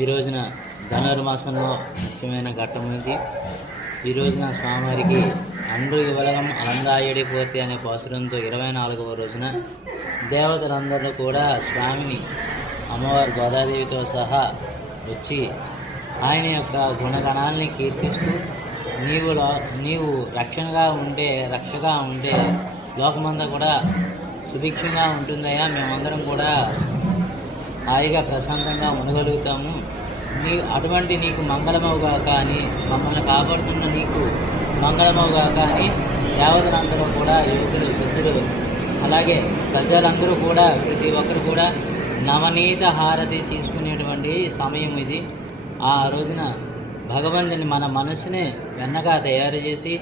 ఈ రోజున ధనుర్మాసంలో ముఖ్యమైన ఘట్టం ఇది. ఈ రోజున స్వామివారికి అండ్రు యువలగం అనందాయడి పోతే అనే పాసురంతో 24వ రోజున దేవతలందరూ కూడా స్వామిని అమ్మవారి గోదాదేవితో సహా వచ్చి ఆయన యొక్క గుణగణాలని కీర్తిస్తూ నీవు రక్షగా ఉంటే లోకమంతా కూడా సుభిక్షంగా ఉంటుందయ్యా, మేమందరం కూడా హాయిగా ప్రశాంతంగా ఉండగలుగుతాము, అటువంటి నీకు మంగళమవుగాక అని, మమ్మల్ని కాపాడుతున్న నీకు మంగళమవుగాక అని దేవతలందరూ కూడా యువకులు సిద్ధులు అలాగే ప్రజలందరూ కూడా ప్రతి ఒక్కరు కూడా నవనీత హారతి తీసుకునేటువంటి సమయం ఇది. ఆ రోజున భగవంతుని మన మనసుని వెన్నగా తయారు చేసి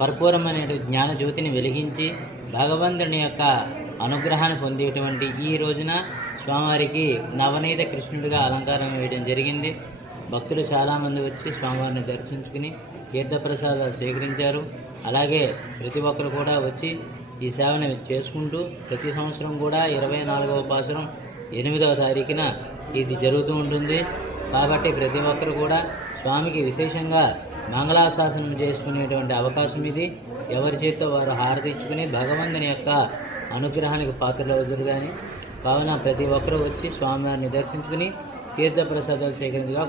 కర్పూరం అనే జ్ఞానజ్యోతిని వెలిగించి భగవంతుని యొక్క అనుగ్రహాన్ని పొందేటువంటి ఈ రోజున స్వామివారికి నవనీత కృష్ణుడిగా అలంకారం వేయడం జరిగింది. భక్తులు చాలామంది వచ్చి స్వామివారిని దర్శించుకుని తీర్థప్రసాదాలు స్వీకరించారు. అలాగే ప్రతి ఒక్కరు కూడా వచ్చి ఈ సేవను చేసుకుంటూ ప్రతి సంవత్సరం కూడా 24వ పాసురం 8వ తారీఖున ఇది జరుగుతూ ఉంటుంది. కాబట్టి ప్రతి ఒక్కరు కూడా స్వామికి విశేషంగా మంగళాశాసనం చేసుకునేటువంటి అవకాశం ఇది. ఎవరి చేతితో వారు హారతి ఇచ్చుకుని భగవంతుని యొక్క అనుగ్రహానికి పాత్రలు అవుతారు. కానీ కావున ప్రతి ఒక్కరూ వచ్చి స్వామివారిని దర్శించుకుని తీర్థప్రసాదాలు సేకరించగా